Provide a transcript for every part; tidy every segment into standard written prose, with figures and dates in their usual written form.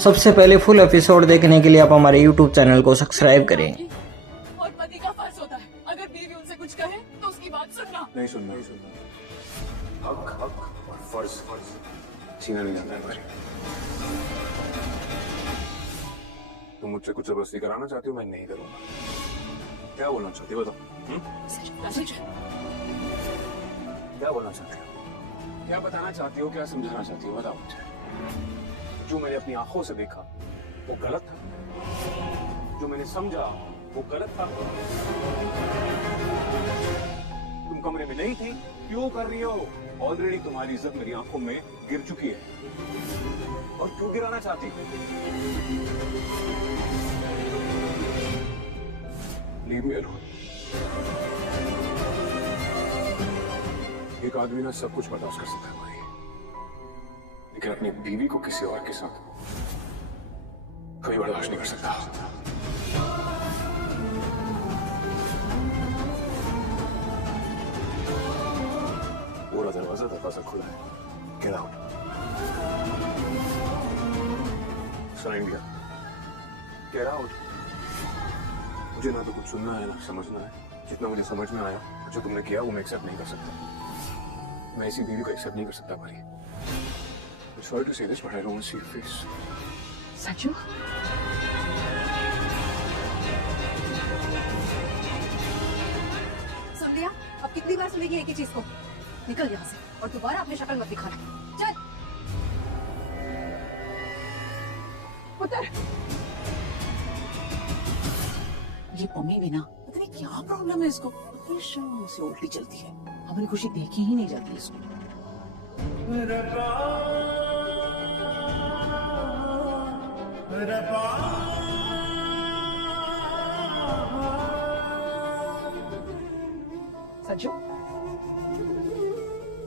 सबसे पहले full episode देखने के लिए आप हमारे YouTube चैनल को सब्सक्राइब करें। और पति का फर्ज होता है, अगर बीवी उनसे कुछ कहे तो उसकी बात सुनना। नहीं सुनना। हक और फर्ज छीना नहीं जाता है भाई। तुम मुझसे कुछ जबरदस्ती कराना चाहती हो, मैं नहीं करूंगा। क्या बोलना चाहती हो बताओ? क्या बोलना चाहती हो? क्या बताना चाहती हो? क्या समझाना चाहती हो? बताओ मुझे। जो मैंने अपनी आंखों से देखा वो गलत था, जो मैंने समझा वो गलत था। तुम कमरे में नहीं थी, क्यों कर रही हो? ऑलरेडी तुम्हारी इज्जत मेरी आंखों में गिर चुकी है, और क्यों गिराना चाहती? Leave me alone. एक आदमी ना सब कुछ बर्दाश्त कर सकता है भाई, लेकिन अपनी बीवी को किसी और के साथ कभी बर्दाश्त नहीं कर सकता। पूरा दरवाजा दरवाजा खुला है। Get out. सुनाई दिया? Get out. मुझे ना तो कुछ सुनना है ना समझना है। जितना मुझे समझ में आया, जो तुमने किया वो मैं एक्सेप्ट नहीं कर सकता। मैं ऐसी बीवी को एक्सेप्ट नहीं कर सकता भाई। I'm sorry to say this, but I don't want to see your face. Sachchu? सुन लिया? अब कितनी बार सुनेगी एक ही चीज को? निकल यहाँ से और दोबारा अपनी शक्ल मत दिखाना। चल। पुत्र, ये मम्मी भी ना, पता नहीं क्या प्रॉब्लम है इसको, इतनी शाम से उल्टी चलती है। हमारी खुशी देखी ही नहीं जाती इसको। सच्चू,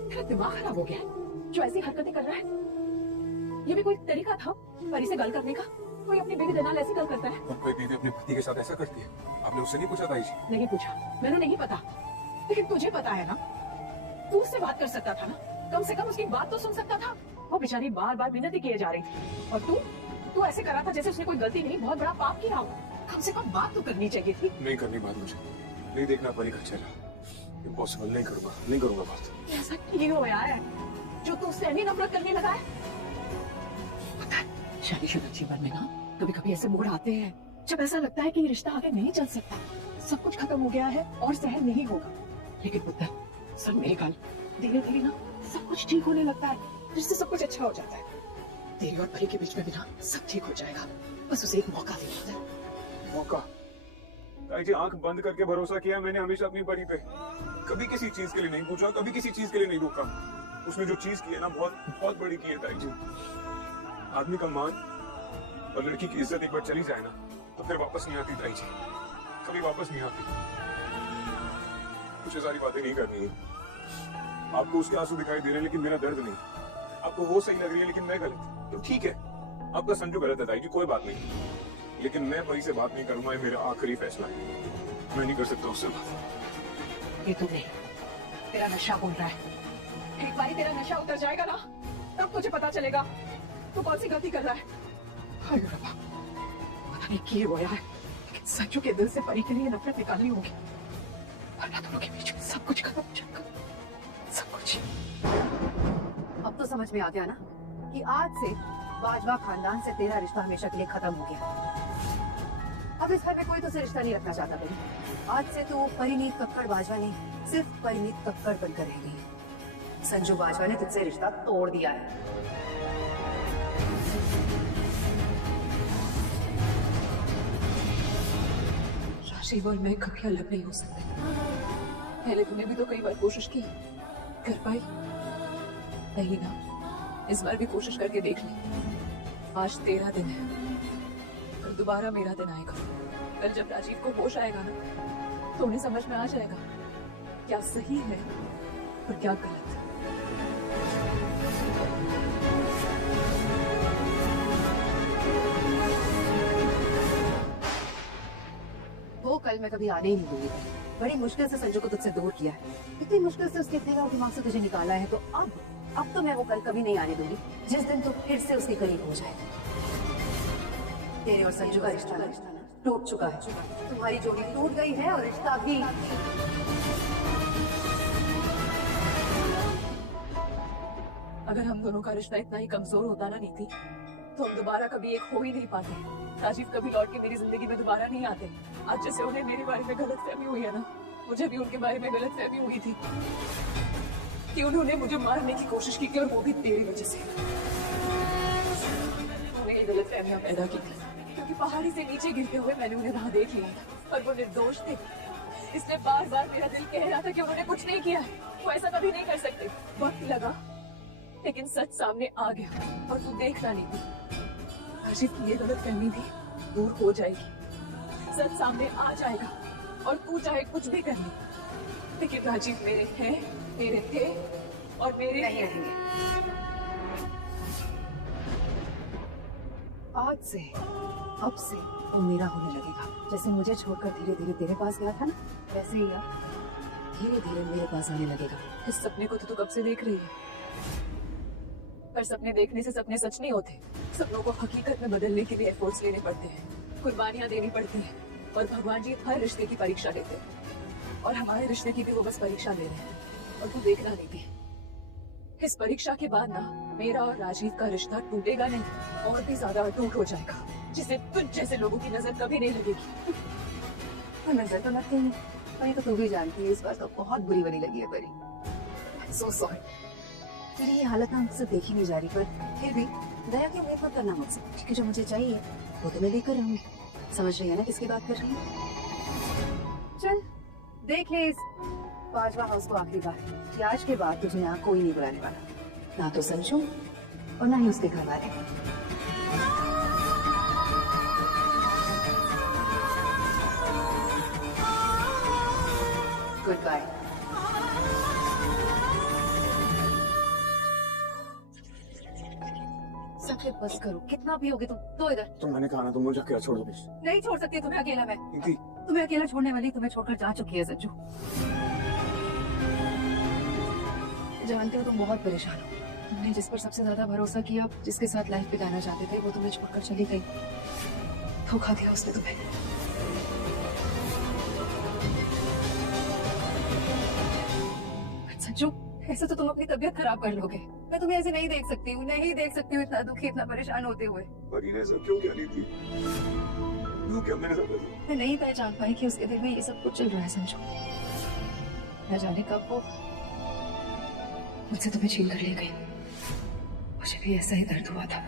तेरा दिमाग खराब हो गया है जो ऐसी हरकतें कर रहा है। ये भी कोई तरीका था परी से गल करने का? कोई अपनी बेबी दलाल ऐसी गल करता है? कोई बीवी अपने पति के साथ ऐसा करती है? आपने उससे नहीं पूछा ताई जी? नहीं पूछा, मैंने नहीं पता, लेकिन तुझे पता है ना, तू उससे बात कर सकता था ना, कम से कम उसकी बात तो सुन सकता था। वो बेचारी बार बार विनती किए जा रही थी, और तू ऐसे करा था जैसे उसने कोई गलती नहीं, बहुत बड़ा पाप किया हो। कम से कम बात तो करनी चाहिए थी। नहीं करनी बात मुझे, नहीं देखना परी का चेहरा। इम्पॉसिबल, नहीं करूंगा, नहीं करूंगा बात। ऐसा क्यों हो यार, जो तू उससे नहीं नफरत करने लगा है? पता है, शादीशुदा जीवन में ना कभी कभी ऐसे मोड़ आते हैं जब ऐसा लगता है कि ये रिश्ता आगे नहीं चल सकता, सब कुछ खत्म हो गया है और सहन नहीं होगा। लेकिन पुत्र, सर मेरे कान, धीरे धीरे ना सब कुछ ठीक होने लगता है, जिससे सब कुछ अच्छा हो जाता है। तेरी और परी के बीच में भी ना सब ठीक हो जाएगा, बस उसे एक मौका दे। मौका? ताई जी, आंख बंद करके भरोसा किया मैंने हमेशा अपनी परी पे। कभी किसी चीज के लिए नहीं पूछा, कभी किसी चीज के लिए नहीं रोका। उसने जो चीज की है ना, बहुत बहुत बड़ी की है ताई जी। आदमी का मान और लड़की की इज्जत एक बार चली जाए ना, तो फिर वापस नहीं आती ताई जी, कभी वापस नहीं आती। मुझे सारी बातें नहीं करनी है। आपको उसके आंसू दिखाई दे रहे हैं, लेकिन मेरा दर्द नहीं। आपको वो सही लग रही है, लेकिन मैं गलत। तो ठीक है, आपका संजू गलत है ताई जी, कोई बात नहीं, लेकिन मैं परी से बात नहीं करूंगा। ये मेरा आखिरी फैसला है, मैं नहीं कर सकता उससे बात। ये तू नहीं, तेरा नशा बोल रहा है। एक बार तेरा नशा उतर जाएगा ना, तब तुझे पता चलेगा तू कौन सी गलती कर रहा है। हाय रब्बा, पता नहीं क्या हुआ है, लेकिन सच्चू के दिल से परी के लिए नफरत निकालनी होगी, वरना दोनों के बीच में सब कुछ खत्म हो जाएगा, सब कुछ। अब तो समझ में आ गया ना कि आज से बाजवा खानदान से तेरा रिश्ता हमेशा के लिए खत्म हो गया। अब इस घर में कोई तुझसे रिश्ता नहीं रखना चाहता परी। आज से तू परिणीत कक्कड़ बाजवा नहीं, सिर्फ परिणीत कक्कड़ बनकर रहेगी। संजू बाजवा ने तुझसे रिश्ता तोड़ दिया है। राशि और मैं कभी अलग नहीं हो सकते। पहले तूने भी तो कई बार कोशिश की, कर पाई नहीं ना, इस बार भी कोशिश करके देख ली। आज तेरा दिन है, फिर दोबारा मेरा दिन आएगा। कल जब राजीव को होश आएगा ना, तो उन्हें समझ में आ जाएगा क्या सही है और क्या गलत। वो कल मैं कभी आने ही नहीं दूंगी। बड़ी मुश्किल से संजू को तुझसे दूर किया है, इतनी मुश्किल से उसके दिल और दिमाग से तुझे निकाला है, तो अब तो मैं वो कल कभी नहीं आने दूंगी जिस दिन तू फिर से उसके करीब हो जाए। तेरे और संजू का रिश्ता टूट चुका है। तुम्हारी जोड़ी टूट गई है और रिश्ता भी। अगर हम दोनों का रिश्ता इतना ही कमजोर होता ना नीति, तो हम दोबारा कभी एक हो ही नहीं पाते। राजीव कभी लौट के मेरी जिंदगी में दोबारा नहीं आते। आज जैसे उन्हें मेरे बारे में गलतफहमी हुई है ना, मुझे भी उनके बारे में गलतफहमी हुई थी कि उन्होंने मुझे मारने की कोशिश की थी, और वो भी तेरी वजह से। उन्हें ये गलतफहमियां पैदा की थी क्योंकि पहाड़ी से नीचे गिरते हुए मैंने उन्हें वहां देख लिया था, और वो निर्दोष थे। इसलिए बार बार मेरा दिल कह रहा था कि उन्होंने कुछ नहीं किया है, वो ऐसा कभी नहीं कर सकते। वक्त लगा, लेकिन सच सामने आ गया, और तू देखना नहीं थी। राजीव की ये गलतफहमी भी दूर हो जाएगी, सच सामने आ जाएगा, और तू चाहे कुछ भी कर ले, लेकिन राजीव मेरे हैं, मेरे थे, और मेरे नहीं रहेंगे। आज से, अब से वो मेरा होने लगेगा। जैसे मुझे छोड़कर धीरे धीरे तेरे पास गया था ना, वैसे ही अब धीरे धीरे मेरे पास आने लगेगा। इस सपने को तो तू कब से देख रही है, पर सपने देखने से सपने सच नहीं होते। सपनों को हकीकत में बदलने के लिए एफर्ट्स लेने पड़ते हैं, कुर्बानियां देनी पड़ती हैं, और भगवान जी हर रिश्ते की परीक्षा लेते हैं, और हमारे रिश्ते की भी वो बस परीक्षा ले रहे हैं। और तू देखना नहीं थी, इस परीक्षा के बाद ना मेरा और राजीव का रिश्ता टूटेगा नहीं, और भी ज्यादा अटूट हो जाएगा, जिसे तुझ जैसे लोगों की नजर कभी नहीं लगेगी। तो नजर तो लगती नहीं, पर तो तू भी जानती है इस बार तो बहुत बुरी वाली लगी है परी। सो सॉरी, तेरी ये हालत ना मुझसे देखी नहीं जा रही, पर फिर भी दया की उम्मीद मत करना मुझसे, क्योंकि जो मुझे चाहिए वो तो मैं लेकर रहूंगी। समझ रही है ना किसकी बात कर रही हूँ? चल देख ले इस 5वां हाउस को आखिरी बार, कि आज के बाद तुझे यहाँ कोई नहीं बुलाने वाला, ना तो संजू और ना ही उसके घर वाले। Goodbye. सख्त बस करो, कितना भी होगे तुम तो इधर। तो मैंने कहा ना, तुम मुझे अकेला छोड़ दो प्लीज। नहीं छोड़ सकती तुम्हें अकेला मैं। नीति, तुम्हें अकेला छोड़ने वाली तुम्हें छोड़कर जा चुकी है संजू। जानते हो तुम बहुत परेशान हो। तुमने जिस पर सबसे ज्यादा भरोसा किया, जिसके साथ लाइफ बिताना चाहते थे, वो तुम्हें छोड़कर चली गई। धोखा दिया उसने तुम्हें। संजू, ऐसे तो तुम अपनी तबीयत खराब कर लोगे। मैं तुम्हें ऐसे नहीं देख सकती हूँ, नहीं देख सकती हूँ इतना दुखी, इतना परेशान होते हुए। पर ये सब क्यों क्या नीति? क्यों क्या मेरे साथ ऐसा? मैं नहीं पहचान पाई कि उसके दिल में ये सब कुछ चल रहा है संजू। न जाने कब वो मुझसे तुम्हें छीन कर ले गई। मुझे भी ऐसा ही दर्द हुआ था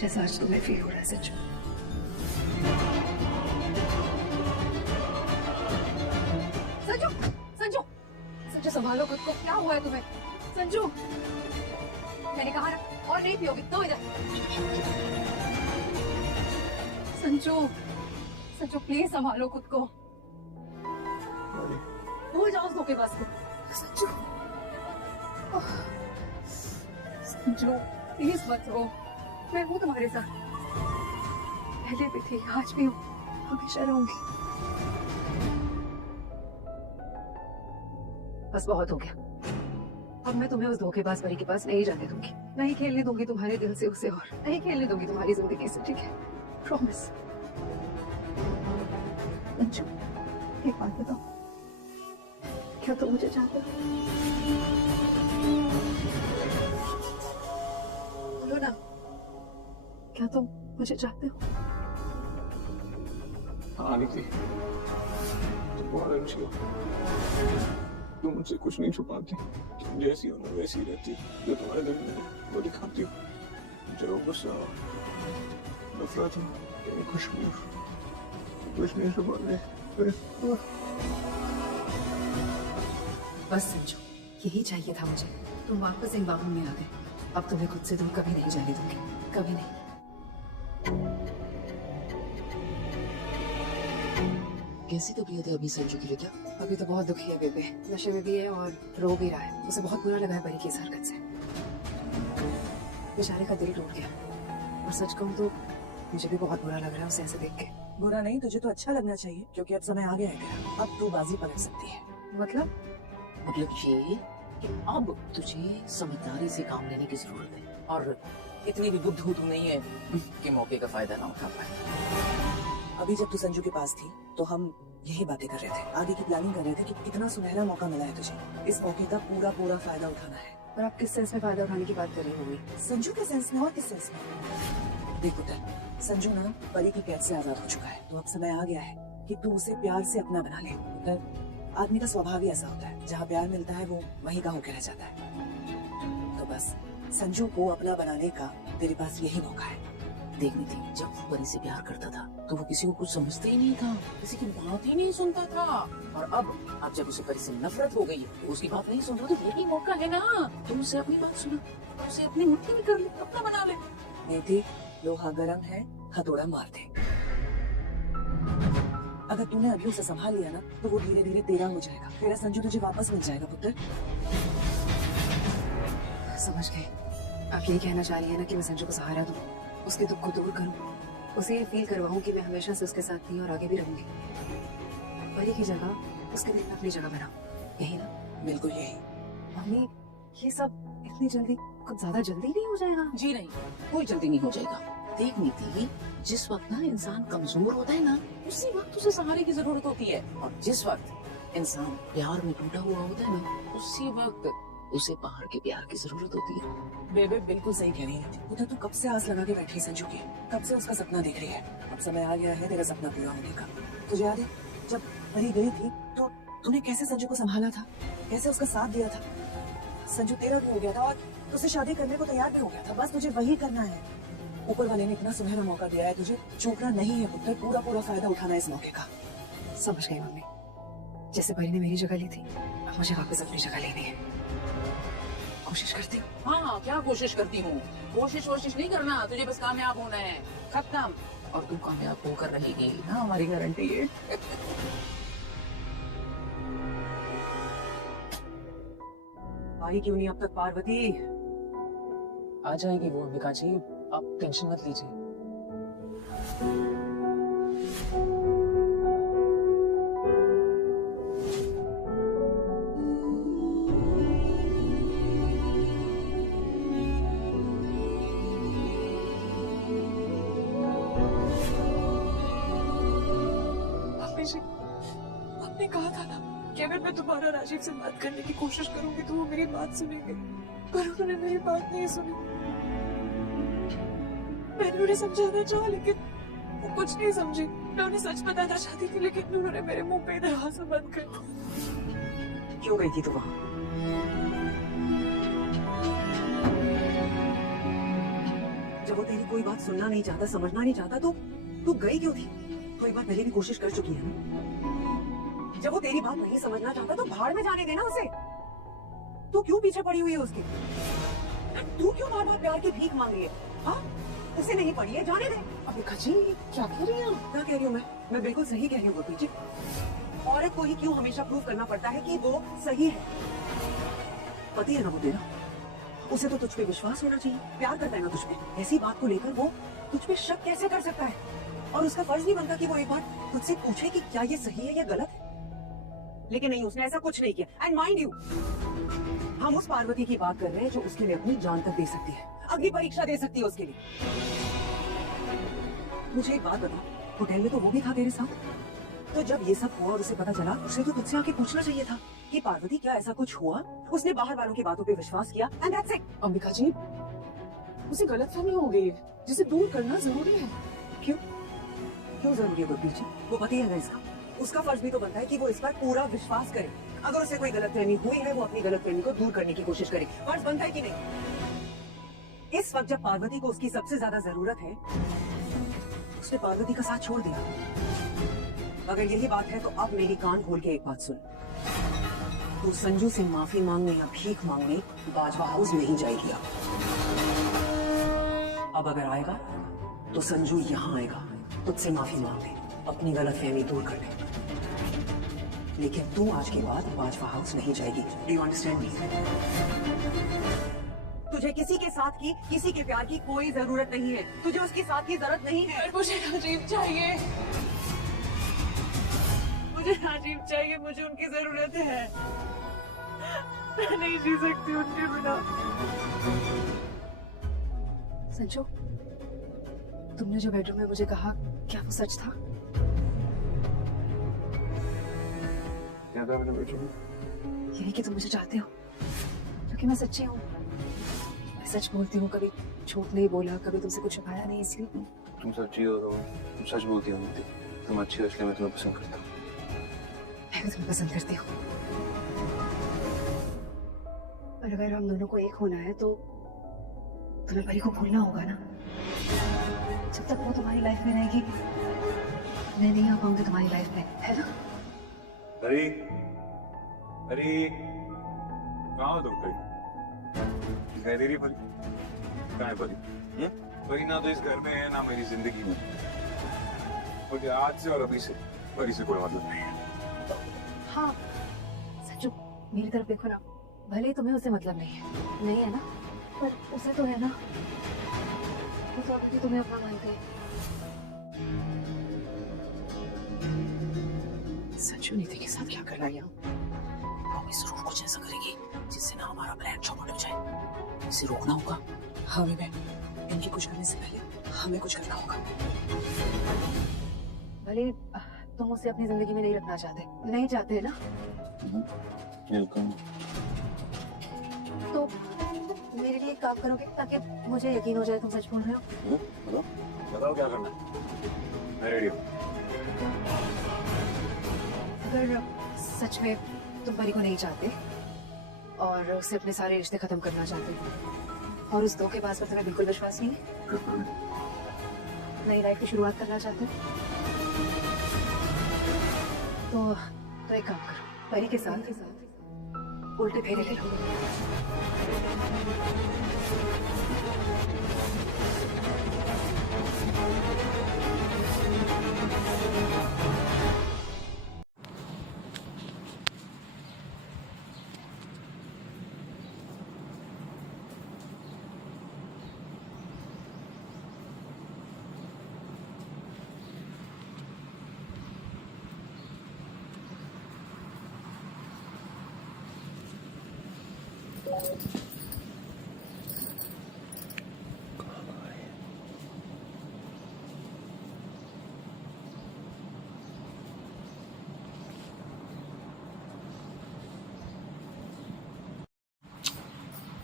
जैसा आज तुम्हें फील हो रहा है संजू। संजू, संजू, संजू संभालो खुद को। क्या हुआ है तुम्हें संजू? मैंने कहा ना, और नहीं पियोगी तो इधर। संजू, संजू प्लीज संभालो खुद को। भूल जाओ उस धोखेबाज को। संजू, संजू प्लीज मत रो, मैं हूँ तुम्हारे साथ। पहले भी थी, आज भी हूँ, हमेशा रहूंगी। बस बहुत हो गया। अब मैं तुम्हें उस धोखेबाज परी के पास नहीं जाने दूंगी, नहीं खेलने दूंगी तुम्हारे दिल से उसे, और नहीं खेलने दूंगी तुम्हारी जिंदगी से, ठीक है? प्रॉमिस। संजू, एक बात बताओ, क्या तुम मुझे चाहते हो? बोलो ना, क्या तुम मुझे चाहते हो? हाँ नीति, तुम बहुत अच्छी हो। तुम मुझसे कुछ नहीं छुपाती, तुम जैसी हो ना वैसी रहती। जो तुम्हारे दिल में है वो दिखाती हो। जो गुस्सा, नफरत हो, खुशबू, कुछ नहीं छुपाते। बस संजू, यही चाहिए था मुझे। तुम वापस इन बाहों में आ गए। अब तुम्हें खुद से तुम कभी नहीं जाने दूंगी, कभी नहीं। कैसी तबीयत है अभी संजू की? क्या अभी तो बहुत दुखी है बेबे, नशे में भी है और रो भी रहा है। उसे बहुत बुरा लगा है परी की इस हरकत से। बेचारे का दिल टूट गया, और सच कहूँ तो मुझे भी बहुत बुरा लग रहा है उसे ऐसे देख के। बुरा नहीं, तुझे तो अच्छा लगना चाहिए, क्योंकि अब समय आ गया है तेरा। अब तू बाजी पलट सकती है। मतलब मतलब ये कि अब तुझे समझदारी से काम लेने की जरूरत है, और इतनी भी बुद्धू तो नहीं है कि मौके का फायदा ना उठा पाए। अभी जब तू संजू के पास थी तो हम यही बातें कर रहे थे, आगे की प्लानिंग कर रहे थे कि कितना सुनहरा मौका मिला है तुझे, इस मौके का पूरा पूरा फायदा उठाना है। और आप किस सेंस में फायदा उठाने की बात कर रही होंगी? संजू के सेंस में और किस सेंस में? देख पुत्र, संजू ना परी की कैद से आजाद हो चुका है, तो अब समय आ गया है कि तू उसे प्यार से अपना बना ले। पुत्र, आदमी का स्वभाव ही ऐसा होता है, जहाँ प्यार मिलता है वो वहीं का होकर रह जाता है। तो बस संजू को अपना बनाने का तेरे पास यही मौका है। देखनी थी, जब वो परी से प्यार करता था तो वो किसी को कुछ समझता ही नहीं था, किसी की बात ही नहीं सुनता था। और अब जब उसे परी से नफरत हो गई है तो उसकी बात नहीं सुन रहा, तो यही मौका है ना, तुम उसे अपनी बात सुना, उसे अपनी मुट्ठी में कर ले, अपना बना ले। नहीं थी, लोहा गर्म है, हथौड़ा मार दे। अगर तूने अभी उसे संभाल लिया ना तो वो धीरे धीरे तेरा हो जाएगा, तेरा संजू तुझे वापस मिल जाएगा पुत्र। समझ गए, आप यही कहना चाह रही है ना कि मैं संजू को सहारा दूं, उसके दुख को दूर करूं, उसे ये फील करवाऊं कि मैं हमेशा से उसके साथ थी और आगे भी रहूंगी। परी की जगह उसके दिल में अपनी जगह बनाऊं, यही ना? बिल्कुल यही। मम्मी, ये सब इतनी जल्दी, कुछ ज्यादा जल्दी नहीं हो जाएगा? जी नहीं, कोई जल्दी नहीं हो जाएगा। देखनी थी, जिस वक्त ना इंसान कमजोर होता है ना, उसी वक्त उसे सहारे की जरूरत होती है, और जिस वक्त इंसान प्यार में टूटा हुआ होता है ना, उसी वक्त उसे बाहर के प्यार की जरूरत होती है। बेबे बिल्कुल सही कह रही है। पुत्र, तू कब से आस लगा के बैठी है संजू की, कब से उसका सपना देख रही है। अब समय आ गया है तेरा सपना पूरा होने का। तुझे याद है जब परी गई थी तो तूने कैसे संजू को संभाला था, कैसे उसका साथ दिया था। संजू तेरा भी हो गया था और तुझसे शादी करने को तैयार भी हो गया था, बस तुझे वही करना है। ऊपर वाले ने इतना सुनहरा मौका दिया है तुझे, चूकना नहीं है पुत्र, पूरा पूरा फायदा उठाना है इस मौके का। समझ गई मम्मी, जैसे परी ने मेरी जगह ली थी, अब मुझे वापस अपनी जगह लेनी है। कोशिश करती हूँ। हाँ, क्या कोशिश करती हूँ? कोशिश नहीं करना, तुझे बस कामयाब होना है, खत्म। और तू कामयाब होकर रहेगी ना, हमारी गारंटी है। आई क्यों नहीं अब तक पार्वती? आ जाएगी वो अंबिका जी, आप टेंशन मत लीजिए। आपने कहा था ना कि अगर मैं दोबारा राजीव से बात करने की कोशिश करूंगी तो वो मेरी बात सुनेंगे, पर उन्होंने मेरी बात नहीं सुनी। मैंने उन्हें समझाना चाहा लेकिन वो कुछ नहीं समझी। मैं उन्हें सच बताना चाहती थी लेकिन उन्होंने मेरे मुंह पे दरवाजा बंद कर दिया। क्यों गई थी तू वहाँ? जब वो तेरी कोई बात सुनना नहीं चाहता, समझना नहीं चाहता, तो तू गई क्यों थी? कोई बात पहले भी कोशिश कर चुकी है ना। जब वो तेरी बात नहीं समझना चाहता तो भाड़ में जाने देना उसे। तू क्यों पीछे पड़ी हुई है उसके? तू क्यों बार बार प्यार की भीख मांग रही है? हाँ, उसे नहीं पड़ी है, जाने दे। अंबिका जी, क्या कह रही हैं? क्या कह रही हूँ मैं बिल्कुल सही कह रही हूँ गुरप्रीत जी। औरत को ही क्यों हमेशा प्रूव करना पड़ता है कि वो सही है? पति है ना वो तेरा, उसे तो तुझ पे विश्वास होना चाहिए, प्यार करता है ना तुझ पे। ऐसी बात को लेकर वो तुझ पे शक कैसे कर सकता है? और उसका फर्ज नहीं बनता कि वो एक बार तुझसे पूछे कि क्या ये सही है या गलत है? लेकिन नहीं, उसने ऐसा कुछ नहीं किया। एंड माइंड यू, हम उस पार्वती की बात कर रहे हैं जो उसके लिए अपनी जान तक दे सकती है, अग्नि परीक्षा दे सकती है उसके लिए। मुझे एक बात बता, होटल में तो वो भी था तेरे साथ, तो जब ये सब हुआ और उसे पता चला, उसे तो तुझसे आके पूछना चाहिए था कि पार्वती क्या ऐसा कुछ हुआ? उसने बाहर वालों की बातों पे विश्वास किया एंड दैट्स इट। अंबिका जी, उसे गलतफहमी हो गई है, जिसे दूर करना जरूरी है। क्यों जरूरी है गुरप्रीत जी? वो पति है ना इसका, उसका फर्ज भी तो बनता है कि वो इस पर पूरा विश्वास करे। अगर उसे कोई गलतफहमी हुई है, वो अपनी गलतफहमी को दूर करने की कोशिश करे। फर्ज बनता है कि नहीं? इस वक्त जब पार्वती को उसकी सबसे ज्यादा जरूरत है, उसने पार्वती का साथ छोड़ दिया। अगर यही बात है तो अब मेरी कान खोल के एक बात सुन, तू संजू से माफी मांगने या भीख मांगने बाजवा हाउस नहीं जाएगी। अब अगर आएगा तो संजू यहाँ आएगा तुझसे माफी मांगने, अपनी गलतफहमी दूर करने। लेकिन तू आज के बाद बाजवा हाउस नहीं जाएगी। Do you understand me? तुझे किसी के साथ की, किसी के प्यार की कोई जरूरत नहीं है। तुझे उसके साथ की जरूरत नहीं है। मुझे राजीव चाहिए, मुझे राजीव चाहिए, मुझे उनकी जरूरत है। मैं नहीं जी सकती उनके बिना। संजू, तुमने जो बेडरूम में मुझे कहा, क्या वो सच था? क्या था मैंने बेचू? यही कि तुम मुझे चाहते हो, क्योंकि मैं सच्ची हूँ। मैं सच बोलती हूँ, कभी झूठ नहीं बोला, कभी तुमसे कुछ छुपाया नहीं, इसलिए। तुम सच्ची हो तो तुम सच बोलती हो मुझे। तुम अच्छी हो इसलिए मैं तुम्हें पसंद करता हूँ। मैं भी तुम्हें पसंद करती हूँ, पर अगर हम दोनों को एक होना है तो तुम्हें परी को भूलना होगा ना। जब तक वो तुम्हारी लाइफ में रहेगी, मैं नहीं आ पाऊंगी तुम्हारी लाइफ में, है ना? हरी, हरी, कहाँ हो तुम? परी दिखाई दे रही है? परी कहाँ है परी? परी ना तो इस घर में है ना मेरी जिंदगी में। मुझे आज से और अभी से परी से कोई मतलब नहीं है। हाँ सच्चू, मेरी तरफ देखो ना, भले ही तुम्हें उससे मतलब नहीं है ना, पर उसे तो है ना। वो तो अभी भी तुम्हें अपना मानते हैं। संजू नीति के साथ क्या कर रही है? मम्मी जरूर कुछ ऐसा करेगी जिससे ना हमारा प्लान चौपट हो जाए। इसे रोकना होगा। हाँ बेबे, इनकी कुछ करने से पहले हमें कुछ करना होगा। भले तुम उसे अपनी जिंदगी में नहीं रखना चाहते, नहीं चाहते ना, वेलकम। तो मेरे लिए एक काम करोगे ताकि मुझे यकीन हो जाए तुम सच बोल रहे हो? बताओ क्या करना है। मैं रेडी हूँ। अगर सच में तुम परी को नहीं चाहते और उससे अपने सारे रिश्ते खत्म करना चाहते और उस धोखेबाज पर तुम्हें बिल्कुल विश्वास नहीं है, नई लाइफ की शुरुआत करना चाहते हो, तो एक काम करो, परी के साथ उल्टे फेरे ले लो।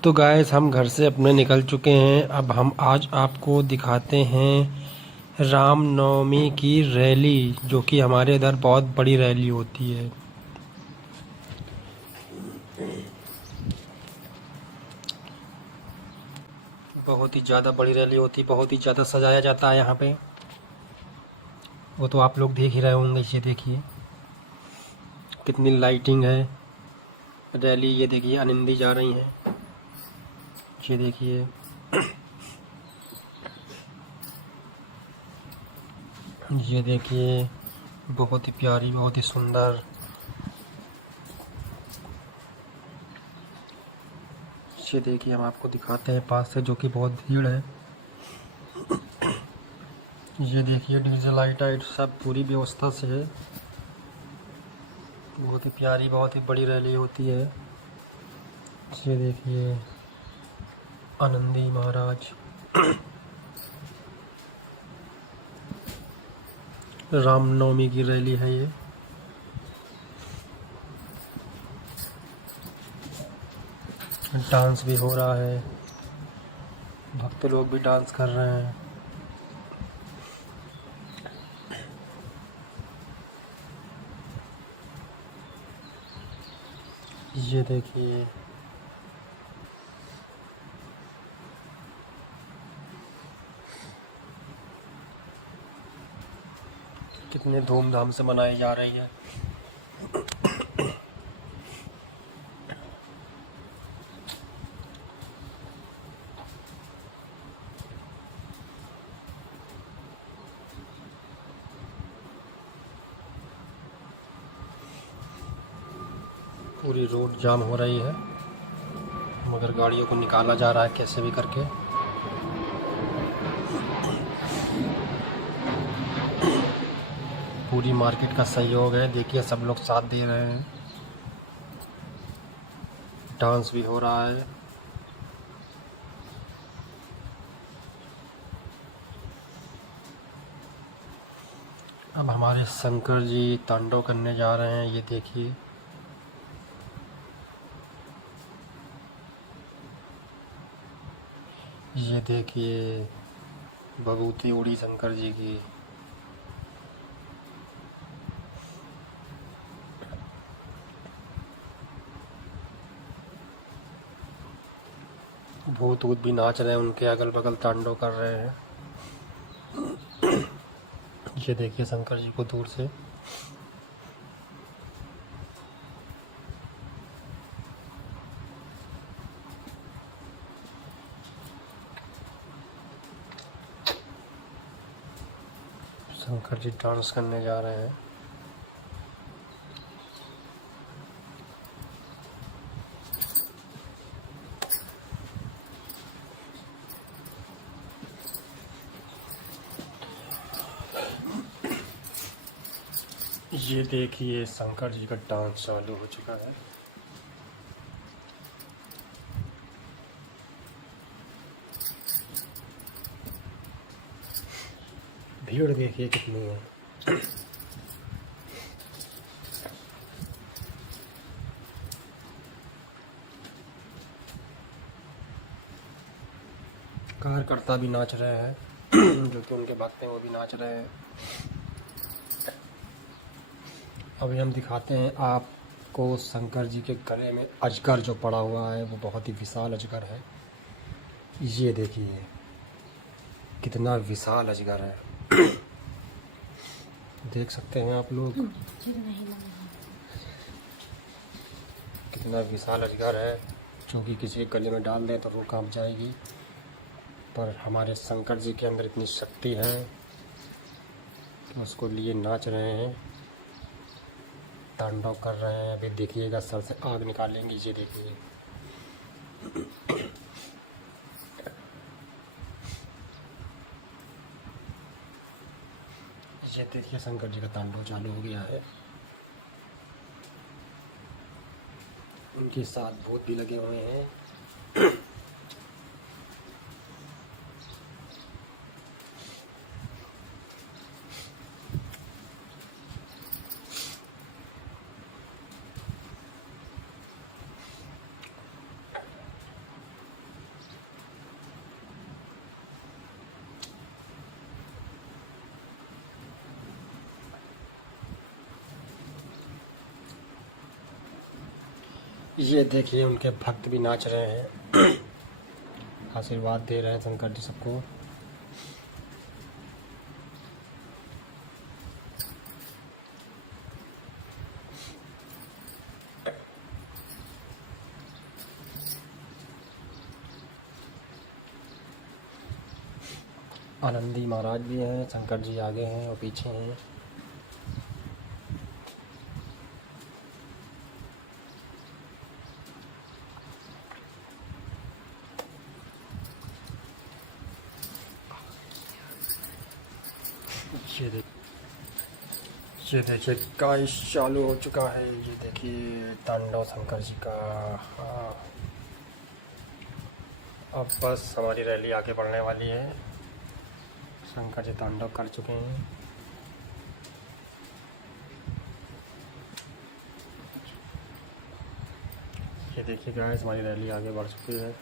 तो गाइस, हम घर से अपने निकल चुके हैं। अब हम आज आपको दिखाते हैं रामनवमी की रैली, जो कि हमारे इधर बहुत बड़ी रैली होती है। बहुत ही ज़्यादा बड़ी रैली होती है, बहुत ही ज़्यादा सजाया जाता है यहाँ पे। वो तो आप लोग देख ही रहे होंगे। ये देखिए कितनी लाइटिंग है। रैली ये देखिए आनंदी जा रही हैं। ये देखिए ये देखिए बहुत ही प्यारी, बहुत ही सुंदर। ये देखिए हम आपको दिखाते हैं पास से, जो कि बहुत भीड़ है। ये देखिए डीजे लाइट सब पूरी व्यवस्था से है। बहुत ही प्यारी, बहुत ही बड़ी रैली होती है। ये देखिए आनंदी महाराज रामनवमी की रैली है ये। डांस भी हो रहा है, भक्त लोग भी डांस कर रहे हैं। ये देखिए कितने धूमधाम से मनाई जा रही है। पूरी रोड जाम हो रही है, मगर गाड़ियों को निकाला जा रहा है कैसे भी करके। पूरी मार्केट का सहयोग है। देखिए सब लोग साथ दे रहे हैं, डांस भी हो रहा है। अब हमारे शंकर जी तांडव करने जा रहे हैं, ये देखिए। ये देखिए भभूति उड़ी शंकर जी की। भूत ऊत भी नाच रहे हैं, उनके अगल बगल तांडव कर रहे हैं। ये देखिए शंकर जी को दूर से। शंकर जी डांस करने जा रहे हैं। ये देखिए शंकर जी का डांस चालू हो चुका है। भीड़ देखिए कितनी है। कार्यकर्ता भी नाच रहे हैं जो कि उनके भक्त हैं वो भी नाच रहे हैं। अभी हम दिखाते हैं आपको शंकर जी के गले में अजगर जो पड़ा हुआ है, वो बहुत ही विशाल अजगर है। ये देखिए कितना विशाल अजगर है। देख सकते हैं आप लोग कितना विशाल अजगर है, जो कि किसी के गले में डाल दें तो रूह कांप जाएगी। पर हमारे शंकर जी के अंदर इतनी शक्ति है कि उसको लिए नाच रहे हैं, तांडव कर रहे हैं। अभी देखिएगा सर से आग निकालेंगे। ये देखिए ये देखिए शंकर जी का तांडव चालू हो गया है। उनके साथ भूत भी लगे हुए हैं। ये देखिए उनके भक्त भी नाच रहे हैं, आशीर्वाद दे रहे हैं शंकर जी सबको। आनंदी महाराज भी हैं, शंकर जी आगे हैं और पीछे हैं। ये देखिए गाइस चालू हो चुका है। ये देखिए तांडव शंकर जी का। हाँ, अब बस हमारी रैली आगे बढ़ने वाली है। शंकर जी तांडव कर चुके हैं। ये देखिए गाइस हमारी रैली आगे बढ़ चुकी है।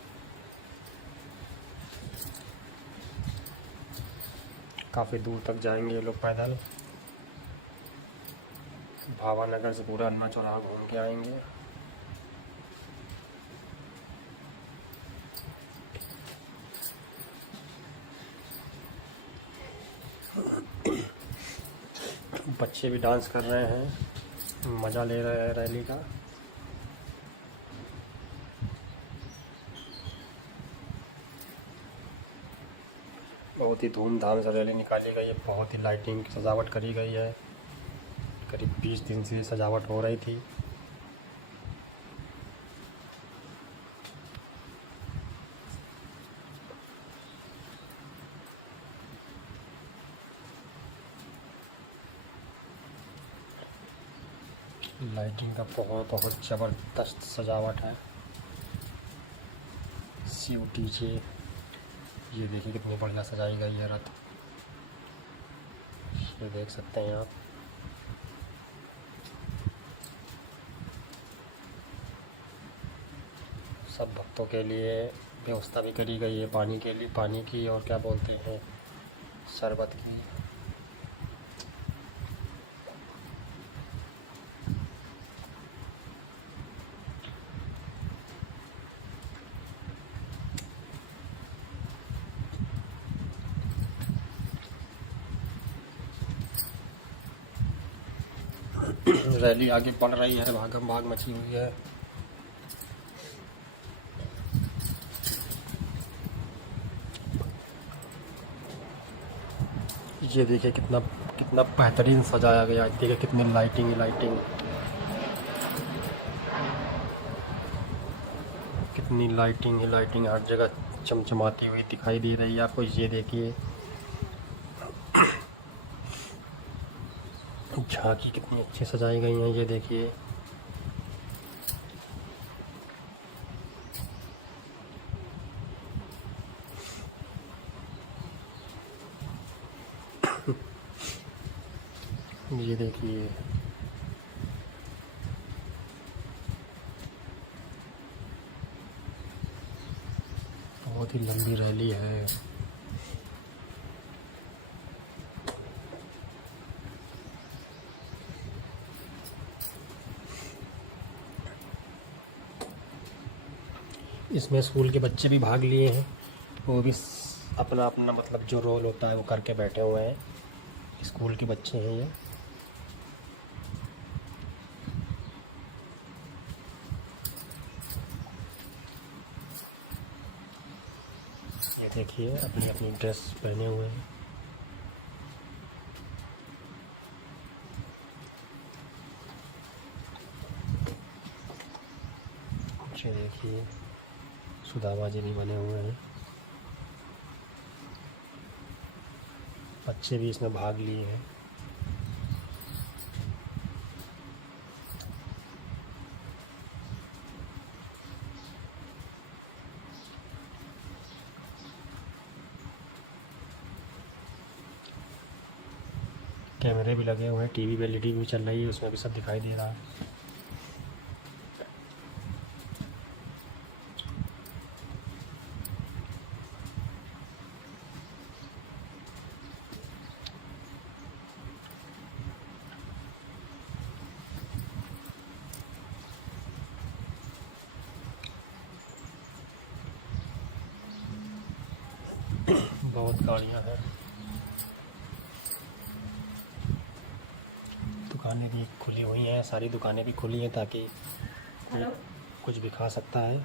काफ़ी दूर तक जाएंगे ये लोग पैदल। भावानगर से पूरा अन्ना चौराहा घूम के आएंगे। बच्चे भी डांस कर रहे हैं, मज़ा ले रहे हैं रैली का। बहुत ही धूमधाम से रैली निकाली गई है। बहुत ही लाइटिंग की सजावट करी गई है। करीब 20 दिन से सजावट हो रही थी। लाइटिंग का बहुत ज़बरदस्त सजावट है। शिव डीजे, ये देखिए कितनी बढ़िया सजाई गई है रथ। ये देख सकते हैं आप। सब भक्तों के लिए व्यवस्था भी करी गई है, पानी के लिए, पानी की और क्या बोलते हैं, शरबत की। रैली आगे बढ़ रही है, भागम भाग मची हुई है। ये देखिए कितना कितना बेहतरीन सजाया गया है। देखिए कितनी लाइटिंग ही लाइटिंग, कितनी लाइटिंग ही लाइटिंग हर जगह चमचमाती हुई दिखाई दे रही है आपको। ये देखिए झांकी कितनी अच्छी सजाई गई है। ये देखिए ये देखिए बहुत ही लंबी रैली है। इसमें स्कूल के बच्चे भी भाग लिए हैं, वो भी अपना अपना मतलब जो रोल होता है वो करके बैठे हुए हैं। स्कूल के बच्चे हैं ये देखिए अपनी अपनी ड्रेस पहने हुए हैं। ये देखिए सुदामा जी भी बने हुए हैं। बच्चे भी इसमें भाग लिए हैं। कैमरे भी लगे हुए हैं, टीवी पे एलईडी भी चल रही है, उसमें भी सब दिखाई दे रहा है। बहुत गाड़ियाँ हैं, दुकानें भी खुली हुई हैं, सारी दुकानें भी खुली हैं ताकि कुछ भी खा सकता है।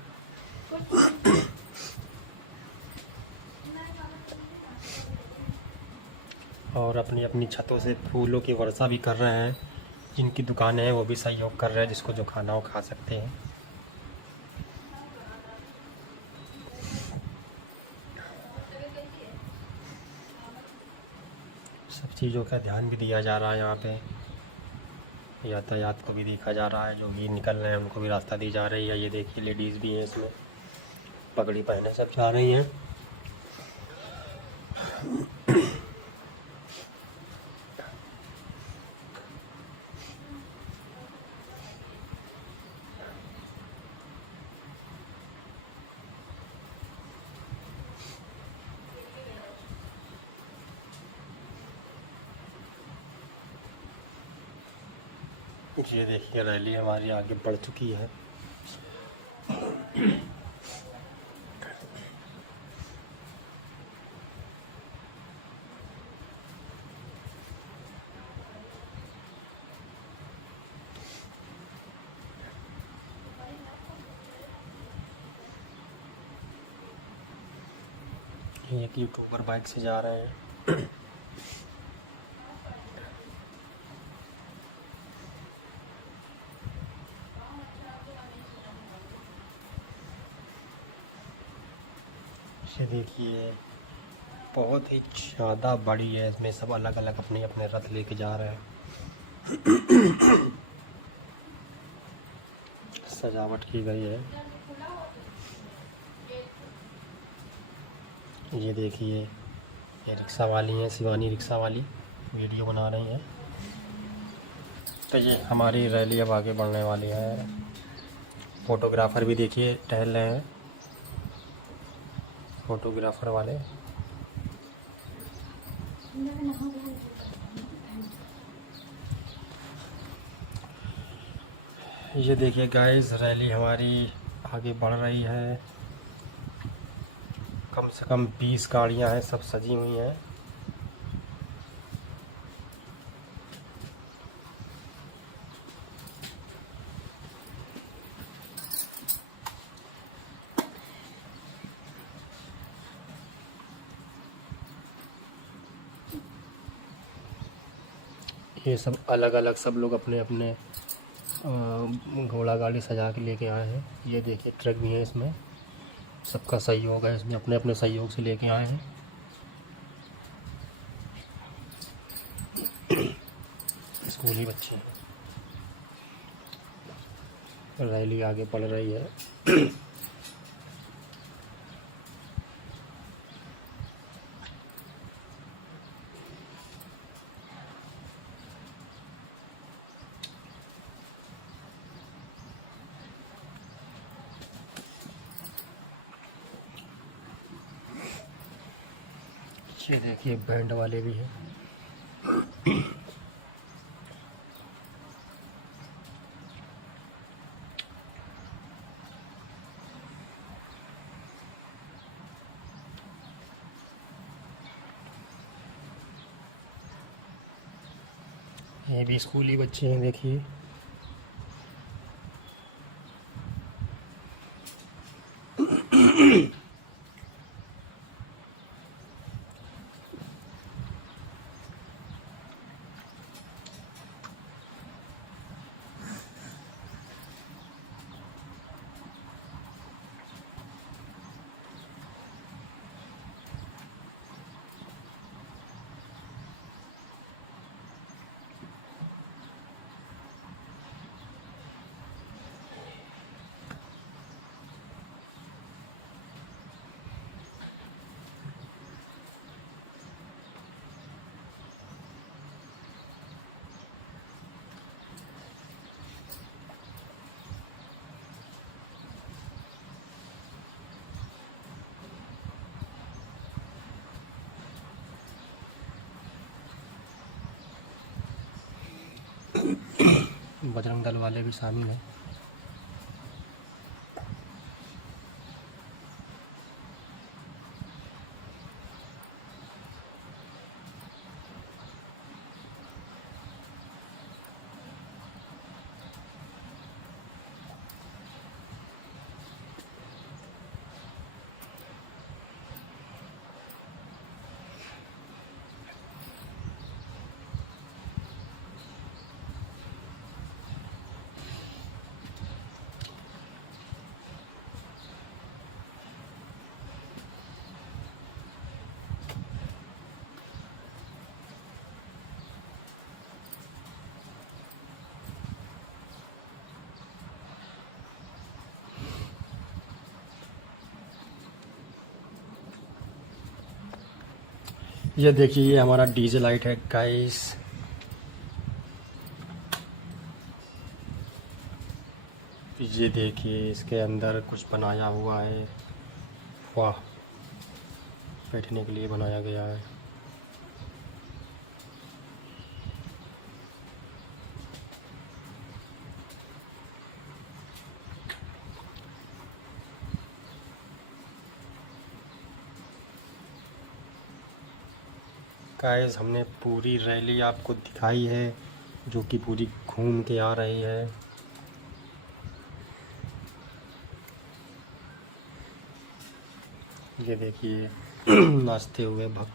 और अपनी अपनी छतों से फूलों की वर्षा भी कर रहे हैं। जिनकी दुकानें हैं वो भी सहयोग कर रहे हैं, जिसको जो खाना हो खा सकते हैं। सब चीज़ों का ध्यान भी दिया जा रहा है यहाँ पे। यातायात को भी देखा जा रहा है, जो भी निकल रहे हैं उनको भी रास्ता दी जा रही है। ये देखिए लेडीज़ भी हैं इसमें, पगड़ी पहने सब जा रही हैं। ये देखिए रैली हमारी आगे बढ़ चुकी है। एक यूट्यूबर बाइक से जा रहे हैं। ये देखिए बहुत ही ज़्यादा बड़ी है, इसमें सब अलग अलग अपने अपने रथ लेके जा रहे हैं। सजावट की गई है। ये देखिए ये रिक्शा वाली हैं, शिवानी रिक्शा वाली। वीडियो बना रही हैं। तो ये हमारी रैली अब आगे बढ़ने वाली है। फोटोग्राफर भी देखिए टहल रहे हैं, फोटोग्राफर वाले। ये देखिए गाइस, रैली हमारी आगे बढ़ रही है। कम से कम 20 गाड़ियां हैं, सब सजी हुई हैं। ये सब अलग अलग सब लोग अपने अपने घोड़ा गाड़ी सजा के लेके आए हैं। ये देखिए ट्रक भी है इसमें, सबका सहयोग है इसमें, अपने अपने सहयोग से लेके आए हैं। स्कूली बच्चे हैं। रैली आगे बढ़ रही है। ये देखिए बैंड वाले भी हैं। ये भी स्कूली बच्चे हैं, देखिए। बजरंग दल वाले भी शामिल हैं। ये देखिए, ये हमारा डीजे लाइट है गाइस। ये देखिए, इसके अंदर कुछ बनाया हुआ है। वाह, बैठने के लिए बनाया गया है। गाइस, हमने पूरी रैली आपको दिखाई है, जो कि पूरी घूम के आ रही है। ये देखिए नाचते हुए भक्त।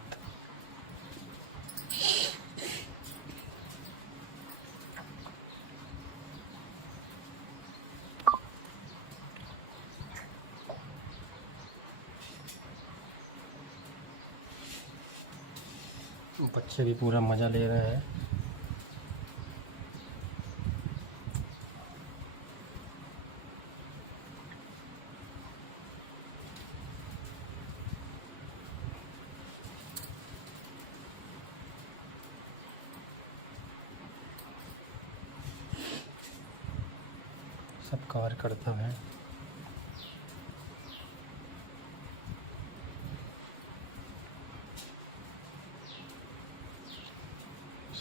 बच्चे भी पूरा मज़ा ले रहे हैं। सब कार्यकर्ता हैं।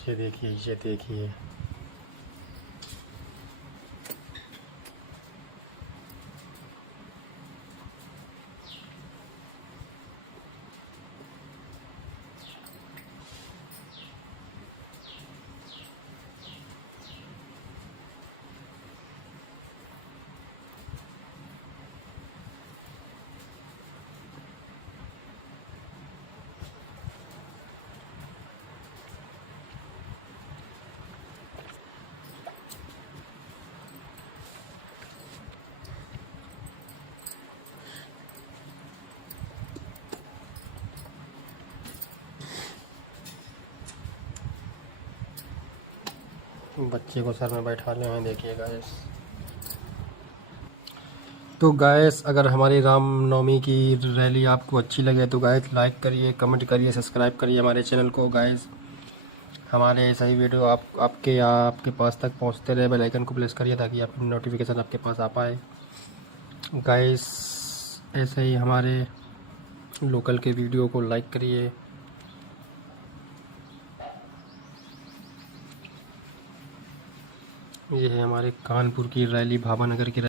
ये देखिए, ये देखिए। बच्चे को सर में बैठा ले हैं, देखिए गाइस। तो गाइस, अगर हमारी रामनवमी की रैली आपको अच्छी लगे तो गाइस लाइक करिए, कमेंट करिए, सब्सक्राइब करिए हमारे चैनल को गाइस। हमारे सही वीडियो आपके पास तक पहुंचते रहे। बेल आइकन को प्रेस करिए ताकि आपकी नोटिफिकेशन आपके पास आ पाए गाइस। ऐसे ही हमारे लोकल के वीडियो को लाइक करिए। ये है हमारे कानपुर की रैली, भावानगर की